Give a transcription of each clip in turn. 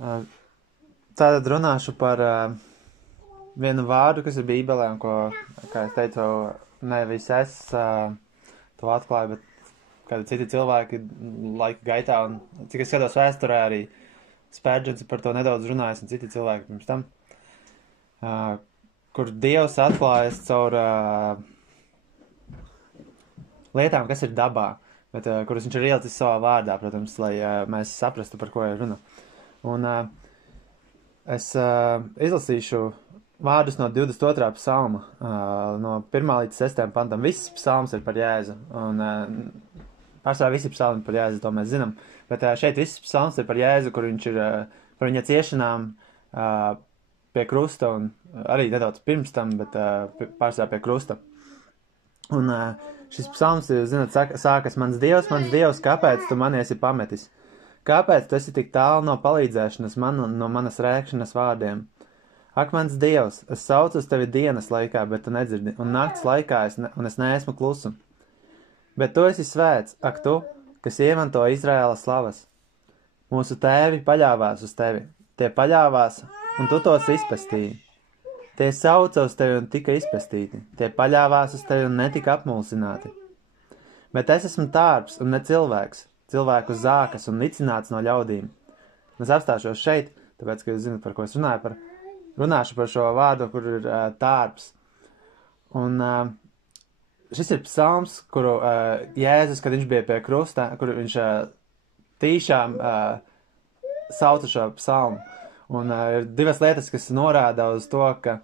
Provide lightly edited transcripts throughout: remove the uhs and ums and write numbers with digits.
Uh, Tātad runāšu par vienu vārdu, kas ir Bībelē, un ko, kā es teicu, nevis es to atklāju, bet kādi citi cilvēki laika gaitā, un cik es skatos vēsturē arī Spērģents par to nedaudz runājis, un citi cilvēki pirms tam, kur Dievs atklājas caur lietām, kas ir dabā, bet kuras viņš ir ielicis savā vārdā, protams, lai mēs saprastu, par ko ir runa. Un es izlasīšu vārdus no 22. psalma, no 1. līdz 6. pantam. Viss psalms ir par Jēzu, un pārsvarā visi psalmi par Jēzu, to mēs zinām, bet šeit viss psalms ir par Jēzu, kur viņš ir par viņa ciešanām pie krusta, un arī nedaudz pirms tam, bet pārsvarā pie krusta. Un šis psalms, jūs zināt, sākas: mans Dievs, kāpēc tu mani esi pametis? Kāpēc tu esi tik tālu no palīdzēšanas man un no manas rēkšanas vārdiem? Ak, mans Dievs, es saucu uz tevi dienas laikā, bet tu nedzirdi, un nakts laikā es neesmu klusu. Bet tu esi svēts, ak tu, kas iemanto Izraēla slavas. Mūsu tēvi paļāvās uz tevi, tie paļāvās, un tu tos izpestīji. Tie sauca uz tevi un tika izpestīti, tie paļāvās uz tevi un netika apmulsināti. Bet es esmu tārps un ne cilvēks, cilvēku zākas un nicināts no ļaudīm. Es apstāšos šeit, tāpēc, ka jūs zināt, par ko es runāšu par šo vārdu, kur ir tārps. Un šis ir psalms, kuru Jēzus, kad viņš bija pie krusta, kur viņš tīšām sauca šo psalmu. Un ir divas lietas, kas norāda uz to, ka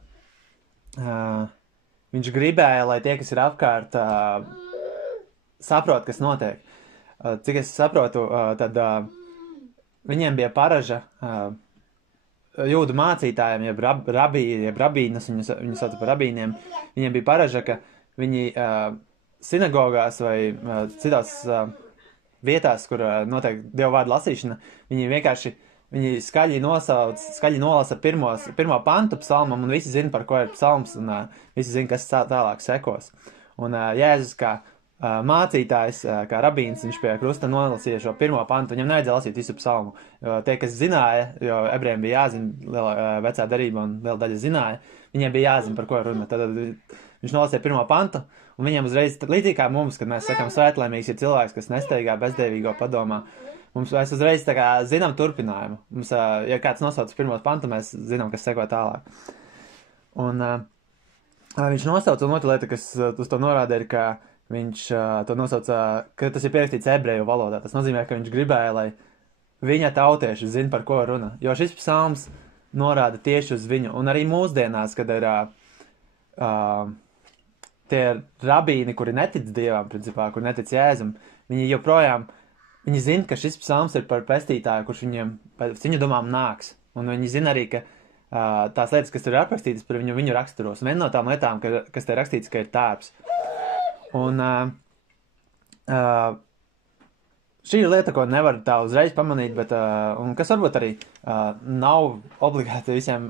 viņš gribēja, lai tie, kas ir apkārt, saprot, kas notiek. Cik es saprotu, tad viņiem bija paraža jūdu mācītājiem, jeb rabīnas, viņu sauca par rabīniem, viņiem bija paraža, ka viņi sinagogās vai citās vietās, kur notiek Dieva vārdu lasīšana, viņi skaļi nolasa pirmo pantu psalmam, un visi zina, par ko ir psalms, un visi zina, kas tālāk sekos. Un Jēzus kā mācītājs, kā rabīns, viņš pie krusta nolasīja šo pirmo pantu, viņam nevajadzēja lasīt visu psalmu, jo tie, kas zināja, jo ebrejiem bija jāzina, vecā darība un liela daļa zināja, viņiem bija jāzina, par ko ir runa. Tad viņš nolasīja pirmo pantu, un viņiem uzreiz, līdzīgi kā mums, kad mēs sakam svētlaimīgs ir cilvēks, kas nesteigā bezdevīgo padomā, mēs uzreiz tā kā zinām turpinājumu. Mums, ja kāds nosauc pirmos pantu, mēs zinām, kas seko tālāk. Un viņš nosauca, un otra lieta, kas uz to norāda, ir, ka viņš to nosauca, ka tas ir pierakstīts ebreju valodā. Tas nozīmē, ka viņš gribēja, lai viņa tautieši zina, par ko runa. Jo šis psalms norāda tieši uz viņu. Un arī mūsdienās, kad ir tie rabīni, kuri netic Dievam, principā, kuri netic Jēzum, viņi zina, ka šis psalms ir par pestītāju, kurš viņu domām nāks. Un viņi zina arī, ka tās lietas, kas tur ir aprakstītas par viņu raksturos. Viena no tām lietām, kas te ir rakstīts, ka ir tārps. Un šī ir lieta, ko nevar tā uzreiz pamanīt, bet, un kas varbūt arī nav obligāti visiem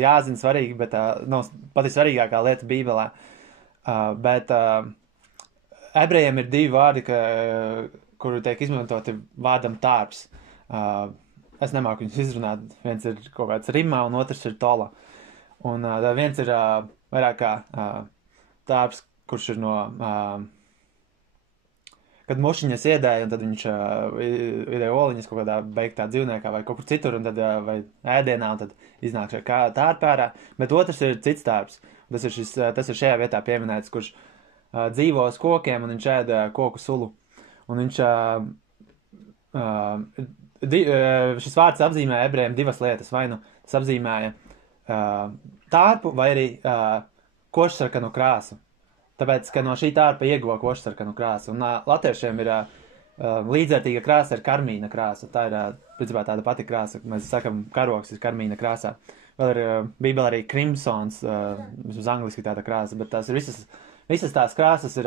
jāzina svarīgi, bet nav pati svarīgākā lieta Bībelē. Bet ebrejiem ir divi vārdi, kuri tiek izmantoti vārdam tārps. Es nemāku viņus izrunāt. Viens ir kaut kāds rimā, un otrs ir tola. Un viens ir vairāk kā tārps, kurš ir no, kad mušiņas iedēja, un tad viņš iedēja oliņas kaut kādā beigtā dzīvniekā vai kaut kur citur, un tad, vai ēdienā, un tad iznāk šeit tārpērā, bet otrs ir cits tārps. Tas ir šajā vietā pieminēts, kurš dzīvo uz kokiem, un viņš ēda koku sulu. Un viņš, šis vārds apzīmē ebrejiem divas lietas, vai nu tas apzīmēja tārpu, vai arī košsarkanu krāsu. Tāpēc, ka no šī tārpa ieguva košsarkanu krāsu. Un latviešiem ir līdzvērtīga krāsa ir karmīna krāsa. Tā ir, principā, tāda pati krāsa. Mēs sakam, karoks ir karmīna krāsā. Vēl ir Bībelē arī krimsons, vismaz angliski tāda krāsa, bet tās ir visas tās krāsas ir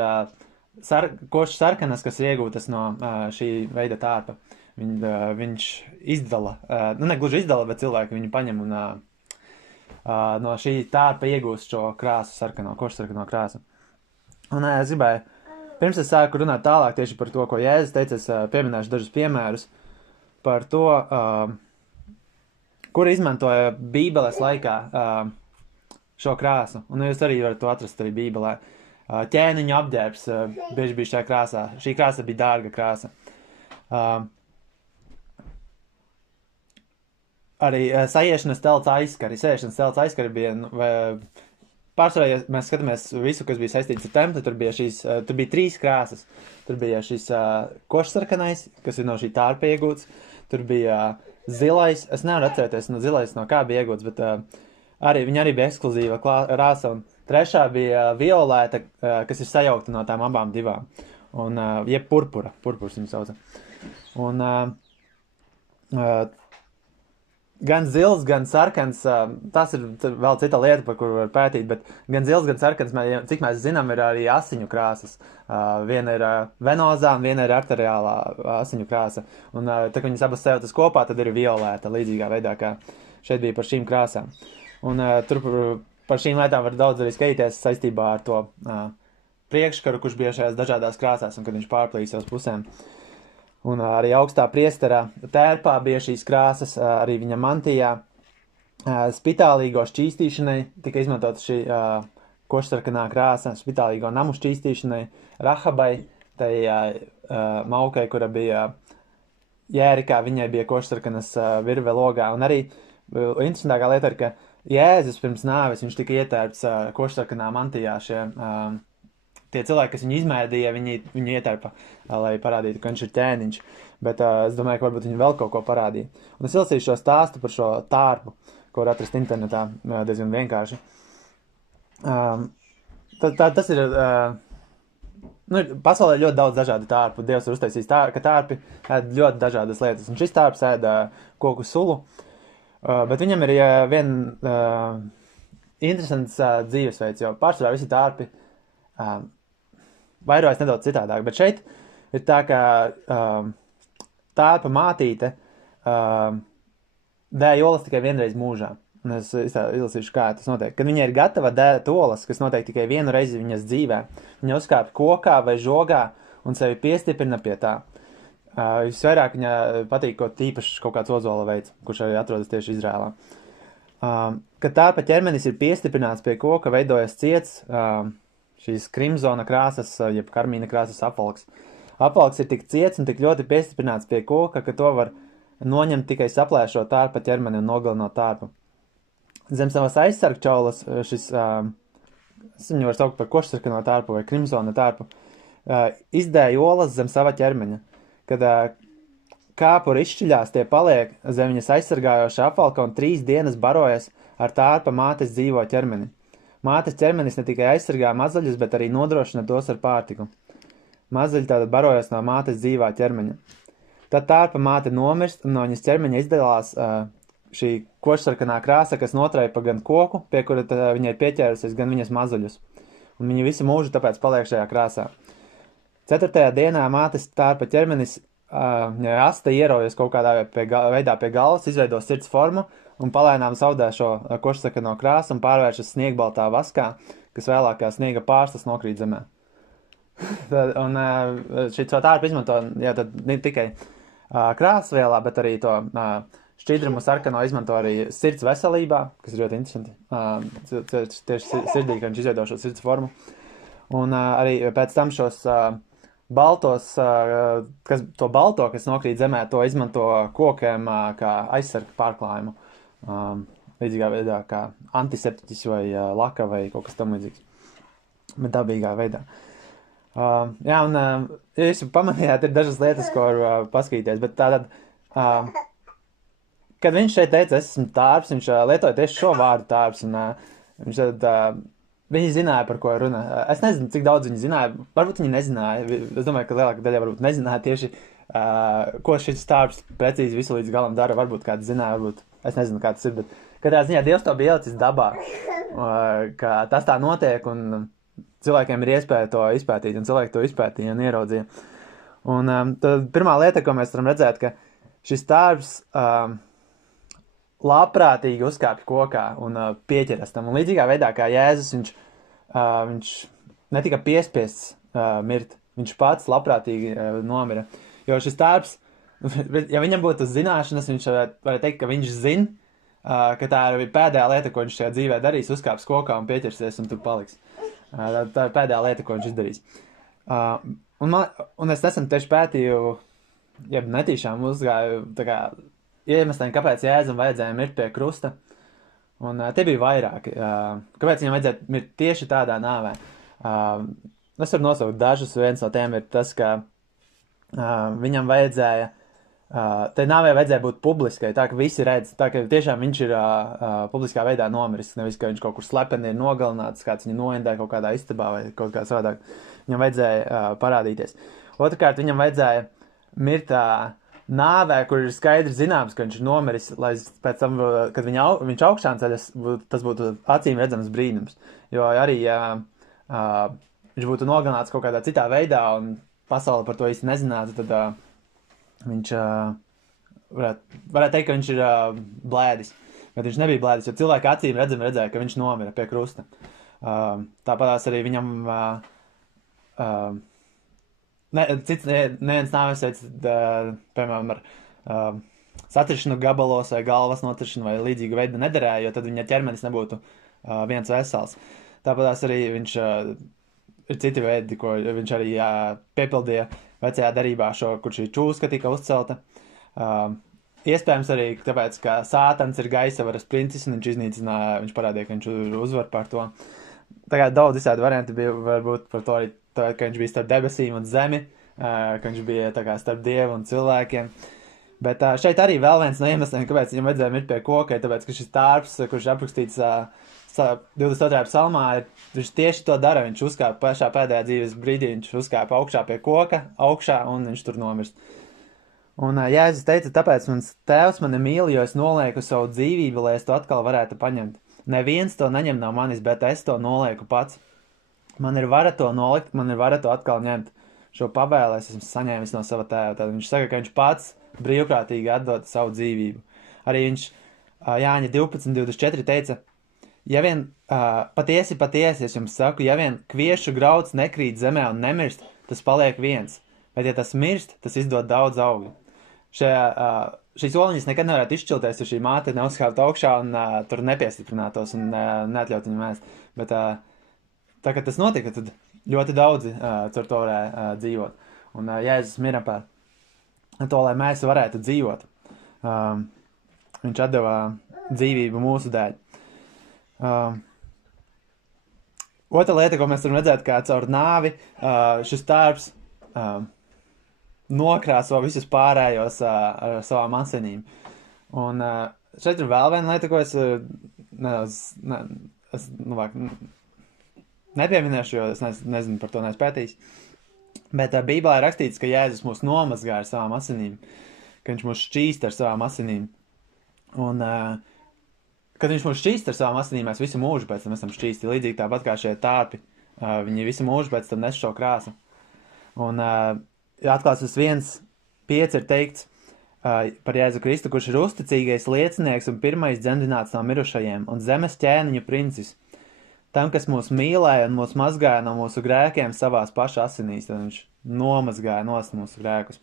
košas sarkanas, kas ir iegūtas no šī veida tārpa. Viņš izdala, ne gluži izdala, bet cilvēki viņu paņem un no šī tārpa iegūst šo krāsu, košas sarkano krāsu. Un es gribēju, pirms es sāku runāt tālāk tieši par to, ko Jēzus teica, es pieminēšu dažus piemērus par to, kur izmantoja Bībeles laikā šo krāsu. Un jūs arī varat to atrast arī Bībelē. Ķēniņa apģērbs bieži bija šajā krāsā. Šī krāsa bija dārga krāsa. Arī sajiešanas telts aizskari. Sajiešanas telts aizskari bija... Pārsvarā, ja mēs skatāmies visu, kas bija saistīts ar templi, tur bija 3 krāsas. Tur bija šis košsarkanais, kas ir no šī tārpa iegūts. Tur bija zilais, es nevaru atcerēties no zilais, no kā bija iegūts, bet viņa arī bija ekskluzīva krāsa. Un trešā bija violēta, kas ir sajaukta no tām abām divām. Un, jeb purpurs viņu sauca. Un gan zils, gan sarkans, tas ir vēl cita lieta, par kuru var pētīt, bet gan zils, gan sarkans, cik mēs zinām, ir arī asiņu krāsas. Viena ir venozā un viena ir arteriālā asiņu krāsa. Un tā, ka viņas abas sajautas kopā, tad ir violēta, līdzīgā veidā, kā šeit bija par šīm krāsām. Un tur par šīm lietām var daudz arī skatīties saistībā ar to priekškaru, kurš bija šajās dažādās krāsās un kad viņš pārplīs uz pusēm. Un arī augstā priestera tērpā bija šīs krāsas, arī viņa mantijā. Spitālīgo šķīstīšanai tika izmantot šī košsarkanā krāsa, spitālīgo namu šķīstīšanai, Rahabai, tai maukai, kura bija Jērikā, viņai bija košsarkanas virve logā. Un arī interesantākā lieta ir, ka Jēzus pirms nāves, viņš tika ietērpts košsarkanā mantijā tie cilvēki, kas viņu izmēdīja, viņu ietērpa, lai parādītu, ka viņš ir ķēniņš. Bet es domāju, ka varbūt viņi vēl kaut ko parādīja. Un es ilsīšu šo stāstu par šo tārpu, ko var atrast internetā diezgan vienkārši. Tas ir... pasaulē ļoti daudz dažādu tārpu. Dievs ir uztaisījis ka tārpi ēd ļoti dažādas lietas. Un šis tārps ēd koku sulu. Bet viņam ir interesants dzīvesveids, jo pārsvarā visi tārpi vairojas nedaudz citādāk, bet šeit ir tā, ka tārpa mātīte dēja olas tikai vienreiz mūžā. Un es izlasīšu, kā tas notiek. Kad viņa ir gatava dēt olas, kas notiek tikai vienu reizi viņas dzīvē, viņa uzkāpj kokā vai žogā un sevi piestiprina pie tā. Visvairāk viņa patīk tīpaši kaut kāds ozola veids, kurš arī atrodas tieši Izrēlā. Kad tārpa ķermenis ir piestiprināts pie koka, veidojas ciets šīs krimzona krāsas, jeb karmīna krāsas apvalks. Apvalks ir tik ciets un tik ļoti piestiprināts pie koka, ka to var noņemt tikai saplēšot tārpa ķermeni un nogalinot tārpu. Zem savas aizsargčaulas šis, es viņu var saukt par košsarkano tārpu vai krimzona tārpu, izdēja olas zem sava ķermeņa. Kad kāpuri izšķiļās, tie paliek zem viņas aizsargājoša apvalka un 3 dienas barojas ar tārpa mātes dzīvo ķermeni. Mātes ķermenis ne tikai aizsargā mazaļus, bet arī nodrošina tos ar pārtiku. Mazaļi tātad barojas no mātes dzīvā ķermeņa. Tad tārpa māte nomirst un no viņas ķermeņa izdalās šī košsarkanā krāsa, kas notraipa gan koku, pie kura viņai pieķērusies, gan viņas mazaļus. Un viņa visu mūžu tāpēc paliek šajā krāsā. 4. dienā mātes tārpa ķermenis asta ieraujas kaut kādā veidā pie galvas, izveido sirds formu un palēnām zaudē šo košsarkano krāsu un pārvēršas sniegbaltā vaskā, kas vēlāk kā sniega pārslas nokrīt zemē. Un šī tārpa izmanto tad ne tikai krāsvielā, bet arī to šķidrumu sarkano izmanto arī sirds veselībā, kas ir ļoti interesanti. Tieši sirdī, ka viņš izveido šo sirds formu. Un arī pēc tam šos baltos, to balto, kas nokrīt zemē, to izmanto kokiem kā aizsarga pārklājumu. Līdzīgā veidā kā antiseptiķis vai laka vai kaut kas tam līdzīgs. Bet dabīgā veidā. Jā, un ja jūs pamanījāt, ir dažas lietas, ko var paskatīties, bet tātad, kad viņš šeit teica, es esmu tārps, viņš lietoja tieši šo vārdu tārps, un viņš tad, viņi zināja, par ko runa. Es nezinu, cik daudz viņi zināja, varbūt viņi nezināja, es domāju, ka lielāka daļa varbūt nezināja tieši, ko šis tārps precīzi visu līdz galam dara, varbūt kāds zināja, varbūt, es nezinu, kā tas ir, bet katrā ziņā Dievs to bija ielicis dabā, ka tas tā notiek, un cilvēkiem ir iespēja to izpētīt, un cilvēki to izpētīja un ieraudzīja. Un tad pirmā lieta, ko mēs varam redzēt, ka šis tārps labprātīgi uzkāpj kokā un pieķeras tam. Un līdzīgā veidā, kā Jēzus, viņš netika piespiests mirt, viņš pats labprātīgi nomira. Jo šis tārps, ja viņam būtu zināšanas, viņš varētu teikt, ka viņš zina, ka tā ir pēdējā lieta, ko viņš šajā dzīvē darīs, uzkāps kokā un pieķersies un tur paliks. Tā ir pēdējā lieta, ko viņš izdarīs. Un es nesen tieši pētīju, ja netīšām uzgāju, tā kā iemestiem, kāpēc Jēzum vajadzēja mirt pie krusta. Un te bija vairāki. Kāpēc viņam vajadzēja mirt tieši tādā nāvē? Es varu nosaukt dažus. Viens no tiem ir tas, ka viņam vajadzēja, te nāvē vajadzēja būt publiskai, tā ka visi redz, tā ka tiešām viņš ir publiskā veidā nomiris, nevis, ka viņš kaut kur slepeni ir nogalināts, kāds viņu noindē kaut kādā istabā vai kaut kā savādāk. Viņam vajadzēja parādīties. Otrkārt, viņam vajadzēja mirt nāvē, kur ir skaidri zināms, ka viņš ir nomiris, lai pēc tam, kad viņš augšām ceļas, tas būtu acīm redzams brīnums. Jo arī, ja viņš būtu nogalināts kaut kādā citā veidā un pasaule par to īsti nezinātu, tad viņš varētu teikt, ka viņš ir blēdis. Bet viņš nebija blēdis, jo cilvēki acīm redzēja, ka viņš nomira pie krusta. Tāpatās arī viņam neviens nāvesveids, piemēram, ar satrišanu gabalos vai galvas notrišanu vai līdzīgu veidu nederēja, jo tad viņa ķermenis nebūtu viens vesels. Tāpatās arī viņš ir citi veidi, ko viņš arī piepildīja vecajā darībā kur šī čūska tika uzcelta. Iespējams arī tāpēc, ka Sātans ir gaisavaras princis un viņš parādīja, ka viņš uzvar par to. Tā kā daudz visādi varianti bija varbūt par to arī, ka viņš bija starp debesīm un zemi, ka viņš bija tā kā starp Dievu un cilvēkiem. Bet šeit arī vēl viens no iemesliem, kāpēc viņam vajadzēja mirt pie kokai, tāpēc, ka šis tārps, kurš aprakstīts 22. psalmā, viņš tieši to dara, viņš uzkāpa pašā pēdējā dzīves brīdī, viņš uzkāpa augšā pie koka, augšā, un viņš tur nomirst. Un Jēzus teica, tāpēc mans tēvs mani mīl, jo es nolieku savu dzīvību, lai es to atkal varētu paņemt. Neviens to neņem no manis, bet es to nolieku pats. Man ir vara to nolikt, man ir vara to atkal ņemt. Šo pavēli es esmu saņēmis no sava tēva. Tad viņš saka, ka viņš pats brīvprātīgi atdod savu dzīvību. Arī viņš Jāņa 12:24 teica, ja vien, patiesi, es jums saku, ja vien kviešu grauds nekrīt zemē un nemirst, tas paliek viens. Bet ja tas mirst, tas izdod daudz augļu. Šīs oliņas nekad nevarētu izšķilties, ja šī māte neuzkāptu augšā un tur nepiestiprinātos un neatļaut viņu mēst. Bet tā, kad tas notika, tad ļoti daudzi tur to varēja dzīvot. Un Jēzus mira par to, lai mēs varētu dzīvot. Viņš atdeva dzīvību mūsu dēļ. Otra lieta, ko mēs varam redzēt, kā caur nāvi šis tārps nokrāso visus pārējos ar savām asinīm. Un šeit ir vēl viena lieta, ko es nepieminēšu, jo es nezinu par to nespētījis. Bet Bībelē ir rakstīts, ka Jēzus mūs nomazgā ar savām asinīm, ka viņš mūs šķīst ar savām asinīm. Un kad viņš mūs šķīst ar savām asinīm, mēs visu mūžu pēc tam esam šķīsti. Līdzīgi tāpat kā šie tārpi, viņi visu mūžu pēc tam nes šo krāsu. Un atklāsmes 1:5 ir teikts par Jēzu Kristu, kurš ir uzticīgais liecinieks un pirmais dzemdināts no mirušajiem un zemes ķēniņu princis. Tam, kas mūs mīlēja un mūs mazgāja no mūsu grēkiem savās paša asinīs, tad viņš nomazgāja nost mūsu grēkus.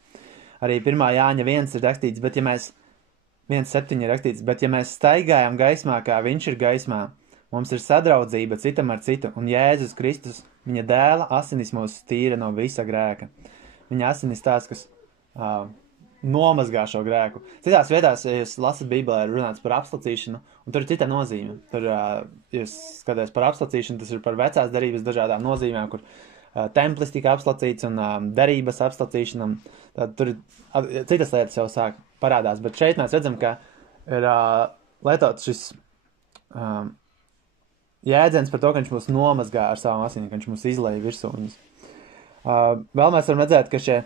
Arī 1. Jāņa 1 ir rakstīts, bet ja mēs 1:7 ir rakstīts, bet ja mēs staigājam gaismā, kā viņš ir gaismā, mums ir sadraudzība citam ar citu, un Jēzus Kristus, viņa dēla asinis mūs tīra no visa grēka. Viņa asinis tās, kas nomazgā šo grēku. Citās vietās, ja jūs lasat Bībelē, ir runāts par apslacīšanu, un tur ir cita nozīme. Tur, jūs skatāties par apslacīšanu, tas ir par vecās derības dažādām nozīmēm, kur templis tika apslacīts un derības apslacīšana. Tad tur citas lietas jau sāk parādās, bet šeit mēs redzam, ka ir lietots šis jēdziens par to, ka viņš mūs nomazgā ar savām asinīm, ka viņš mūs izlēja virsū viņas. Vēl mēs varam redzēt, ka šie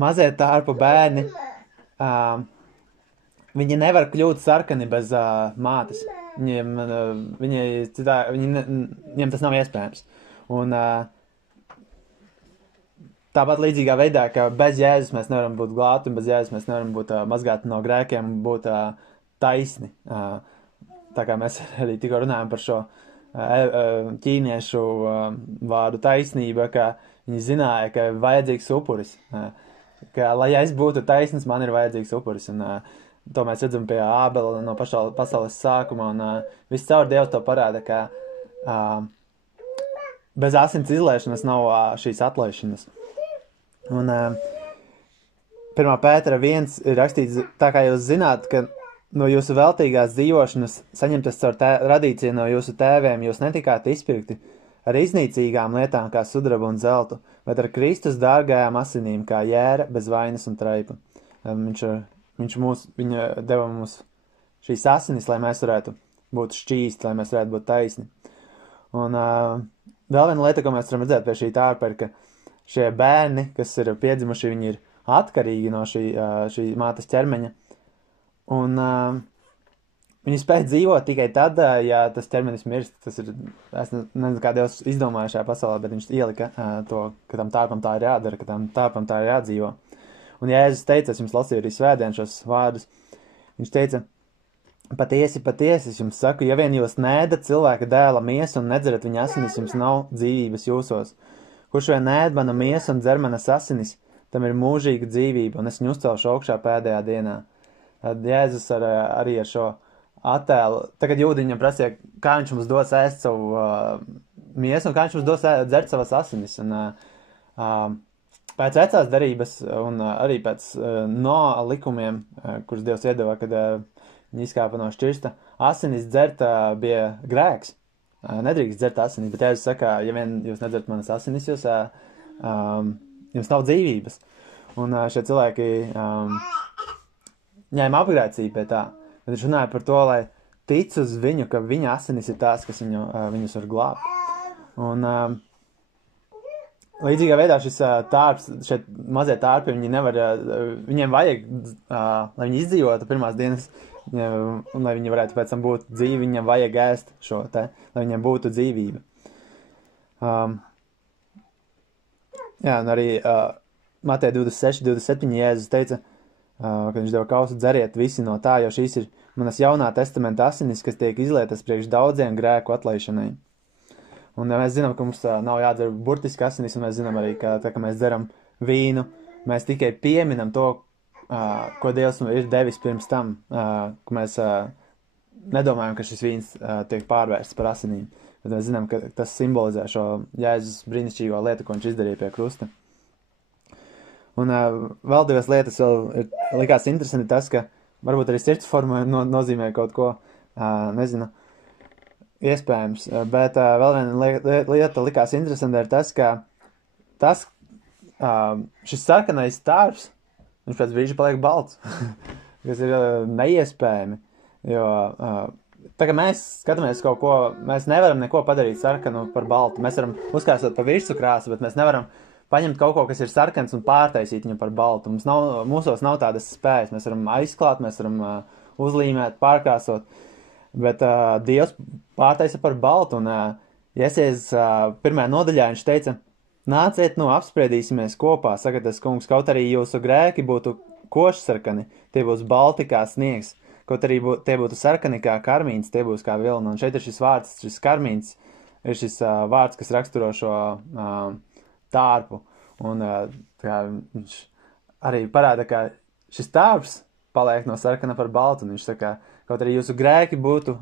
mazie tārpu bērni, viņi nevar kļūt sarkani bez mātes. Viņiem tas nav iespējams. Un tāpat līdzīgā veidā, ka bez Jēzus mēs nevaram būt glābti, un bez Jēzus mēs nevaram būt mazgāti no grēkiem un būt taisni. Tā kā mēs arī tikko runājam par šo ķīniešu vārdu taisnība, ka viņi zināja, ka ir vajadzīgs upuris. Ka, lai es būtu taisns, man ir vajadzīgs upuris. Un to mēs redzam pie Ābela no pasaules sākuma, un viss caur Dievs to parāda, ka bez asins izliešanas nav šīs atlaišanas. Un 1. Pētera 1 ir rakstīts, tā kā jūs zināt, ka no jūsu veltīgās dzīvošanas saņemtas caur radīciju no jūsu tēviem, jūs netikāt izpirkti ar iznīcīgām lietām kā sudrabu un zeltu, bet ar Kristus dārgajām asinīm, kā jēra bez vainas un traipa. Viņa deva mums šīs asinis, lai mēs varētu būt šķīsti, lai mēs varētu būt taisni. Un vēl viena lieta, ko mēs varam redzēt pie šī tārpa, ir, ka šie bērni, kas ir piedzimuši, viņi ir atkarīgi no šī mātes ķermeņa. Un viņi spēj dzīvot tikai tad, ja tas ķermenis mirst. Tas ir, es nezinu, kā Dievs izdomāja šajā pasaulē, bet viņš ielika to, ka tam tārpam tā ir jādara, ka tam tārpam tā ir jādzīvo. Un Jēzus teica, es jums lasīju arī svētdien šos vārdus, viņš teica, patiesi, patiesi, es jums saku, ja vien jūs neēdat cilvēka dēla miesu un nedzerat viņa asinis, jums nav dzīvības jūsos. Kurš vien ēd manu miesu un dzer manas asinis, tam ir mūžīga dzīvība, un es viņu uzcelšu augšā pēdējā dienā. Tad Jēzus arī ar šo attēlu, tagad jūdiņam prasīja, kā viņš mums dos ēst savu miesu, un kā viņš mums dos dzert savas asinis. Un pēc vecās darības, un arī pēc Noa likumiem, kurus Dievs iedeva, kad viņi izkāpa no šķirsta, asinis dzert bija grēks. Nedrīkst dzert asinis, bet Jēzus saka, ja vien jūs nedzert manas asinis, jums nav dzīvības. Un šie cilvēki ņēma apgrēcību pie tā. Bet viņš runāja par to, lai tic uz viņu, ka viņa asinis ir tās, kas viņus var glābt. Un līdzīgā veidā šis tārps, šie mazie tārpi, viņiem vajag, lai viņi izdzīvotu pirmās dienas, un lai viņi varētu pēc tam būt dzīvi, viņiem vajag ēst šo te, lai viņiem būtu dzīvība. Jā, un arī Mateja 26:27 Jēzus teica, kad viņš deva kausu, dzeriet visi no tā, jo šīs ir manas jaunā testamenta asinis, kas tiek izlietas priekš daudziem grēku atlaišanai. Un mēs zinām, ka mums nav jādzer burtiski asinis, un mēs zinām arī, ka tā, ka mēs dzeram vīnu, mēs tikai pieminam to, ko Dievs ir devis pirms tam, ka mēs nedomājam, ka šis vīns tiek pārvērsts par asinīm, bet mēs zinām, ka tas simbolizē šo Jēzus brīnišķīgo lietu, ko viņš izdarīja pie krusta. Un vēl divas lietas vēl likās interesanti tas, ka varbūt arī sirds forma nozīmē kaut ko, nezinu, iespējams, bet vēl viena lieta likās interesanti ir tas, ka šis sarkanais tārps, viņš pēc brīža paliek balts, kas ir neiespējami, jo tā kā mēs skatāmies kaut ko, mēs nevaram neko padarīt sarkanu par baltu, mēs varam uzkrāsot pa virsmu krāsu, bet mēs nevaram paņemt kaut ko, kas ir sarkans un pārtaisīt viņu par baltu. Mūsos nav tādas spējas. Mēs varam aizklāt, mēs varam uzlīmēt, pārkrāsot, bet Dievs pārtaisa par baltu. Un Iesies 1. nodaļā viņš teica, nāciet, apspriedīsimies kopā, saka tas kungs, kaut arī jūsu grēki būtu košsarkani, tie būs balti kā sniegs, kaut arī tie būtu sarkani kā karmīns, tie būs kā vilna. Un šeit ir šis vārds, šis karmīns, ir šis vārds, kas raksturo šo tārpu, un viņš arī parāda, ka šis tārps paliek no sarkana par baltu, un viņš saka, kaut arī jūsu grēki būtu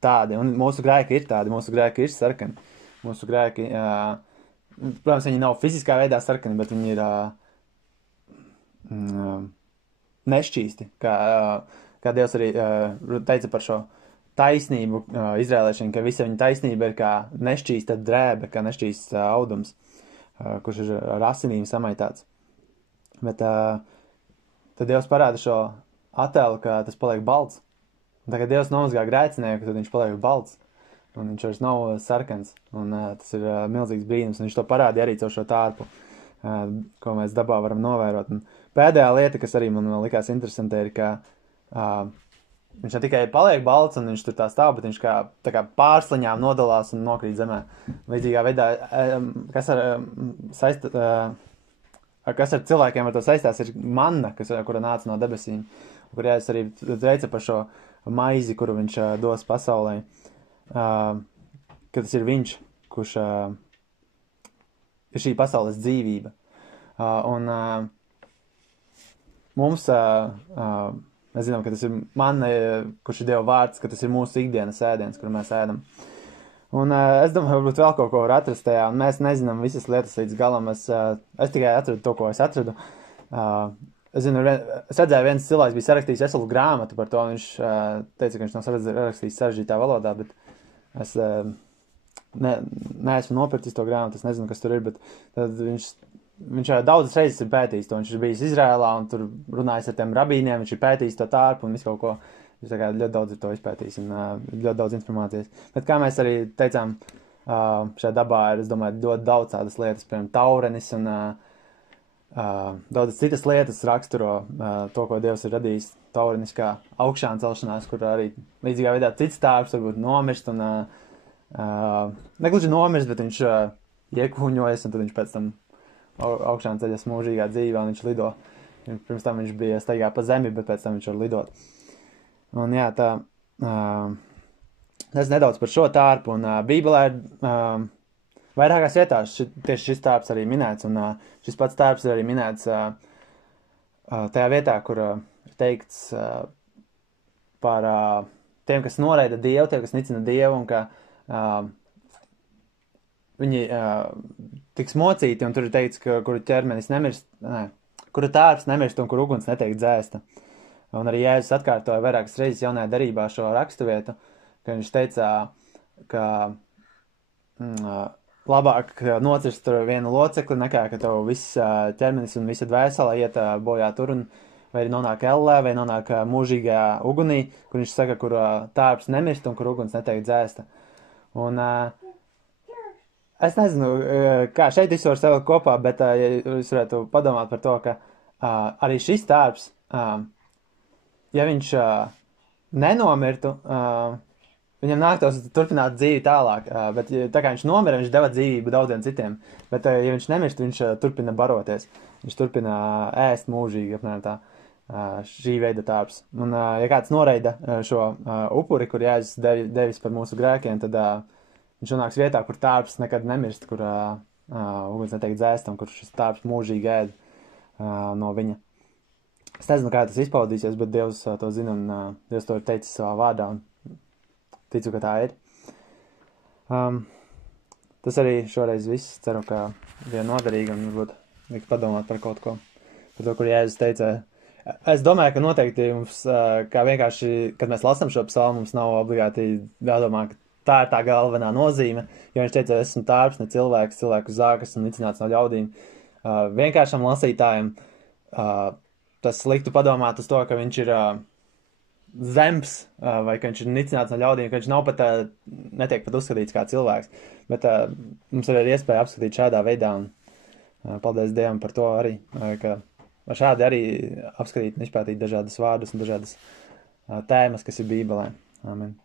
tādi, un mūsu grēki ir tādi, mūsu grēki ir sarkani, mūsu grēki, protams, viņi nav fiziskā veidā sarkani, bet viņi ir nešķīsti, kā Dievs arī teica par šo taisnību izrēlēšana, ka visa viņa taisnība ir kā nešķīsta drēbe, kā nešķīsts audums, kurš ir ar asinīm samaitāts. Bet tad Dievs parāda šo attēlu, ka tas paliek balts. Un tā kā Dievs nomazgā grēcinieku, tad viņš paliek balts, un viņš vairs nav sarkans. Un tas ir milzīgs brīnums, un viņš to parāda arī caur šo tārpu, ko mēs dabā varam novērot. Un pēdējā lieta, kas arī man likās interesanti, ir, ka viņš ne tikai paliek balts, un viņš tur tā stāv, bet viņš tā kā pārsliņām nodalās un nokrīt zemē. Līdzīgā veidā, kas ar cilvēkiem ar to saistās, ir manna, kura nāca no debesīm, kur Jēzus arī teica par šo maizi, kuru viņš dos pasaulē, ka tas ir viņš, kurš ir šī pasaules dzīvība. Un mums, mēs zinām, ka tas ir manna, kurš ir Dieva vārds, ka tas ir mūsu ikdienas ēdiens, kuru mēs ēdam. Un es domāju, varbūt vēl kaut ko var atrast tajā, un mēs nezinām visas lietas līdz galam. Es tikai atradu to, ko es atradu. Es redzēju, viens cilvēks bija sarakstījis veselu grāmatu par to, viņš teica, ka viņš nav sarakstījis sarežģītā valodā, bet es neesmu nopircis to grāmatu, es nezinu, kas tur ir, bet tad viņš daudzas reizes ir pētījis to, viņš ir bijis Izrēlā un tur runājis ar tiem rabīniem, viņš ir pētījis to tārpu un visu kaut ko. Viņš tā kā ļoti daudz ir to izpētījis un ļoti daudz informācijas. Bet kā mēs arī teicām, šajā dabā ir, es domāju, ļoti daudz tādas lietas, piemēram, taurenis un daudzas citas lietas raksturo to, ko Dievs ir radījis. Taurenis kā augšām celšanās, kur arī līdzīgā veidā cits tārps varbūt nomirst un negluži nomirst, bet viņš iekuņojas un tad viņš pēc tam augšām ceļas mūžīgā dzīvē un viņš lido. Pirms tam viņš bija staigā pa zemi, bet pēc tam viņš var lidot. Un jā, tā, tas nedaudz par šo tārpu, un Bībelē ir vairākās vietās tieši šis tārps arī minēts, un šis pats tārps ir arī minēts tajā vietā, kur ir teikts par tiem, kas noraida Dievu, tiem, kas nicina Dievu, un ka viņi tiks mocīti, un tur ir teikts, ka kura ķermenis nemirst, kura tārps nemirst, un kur uguns netiek dzēsta. Un arī Jēzus atkārtoja vairākas reizes jaunajā derībā šo raksturvietu, ka viņš teica, ka labāk nocirst vienu locekli, nekā ka tev viss ķermenis un visa dvēsele iet bojā tur, un vai arī nonāk ellē, vai nonāk mūžīgajā ugunī, kur viņš saka, kur tārps nemirst un kur uguns netiek dzēsta. Un es nezinu, kā šeit visu var savilkt kopā, bet ja jūs varētu padomāt par to, ka arī šis tārps, ja viņš nenomirtu, viņam nāktos turpināt dzīvi tālāk, bet tā kā viņš nomira, viņš deva dzīvību daudziem citiem, bet ja viņš nemirst, viņš turpina baroties, viņš turpina ēst mūžīgi, apmēram tā, šī veida tārps. Un ja kāds noraida šo upuri, kur Jēzus devis par mūsu grēkiem, tad viņš nonāks vietā, kur tārps nekad nemirst, kur uguns netiek dzēst un kur šis tārps mūžīgi ēd no viņa. Es nezinu, kā tas izpaudīsies, bet Dievs to zina un Dievs to ir teicis savā vārdā un ticu, ka tā ir. Tas arī šoreiz viss. Ceru, ka bija noderīgi un varbūt likt padomāt par kaut ko. Par to, kur Jēzus teica. Es domāju, ka noteikti mums, kā vienkārši, kad mēs lasām šo psalmu, mums nav obligāti jādomā, ka tā ir tā galvenā nozīme. Jo viņš teica, esmu tārps, ne cilvēks, cilvēku zākas un nicināts no ļaudīm. Vienkāršam lasītājam tas liktu padomāt uz to, ka viņš ir zems, vai ka viņš ir nicināts no ļaudīm, ka viņš nav pat, netiek pat uzskatīts kā cilvēks. Bet mums ir arī iespēja apskatīt šādā veidā, un paldies Dievam par to arī, ka šādi arī apskatīt un izpētīt dažādas vārdus un dažādas tēmas, kas ir Bībelē. Amen.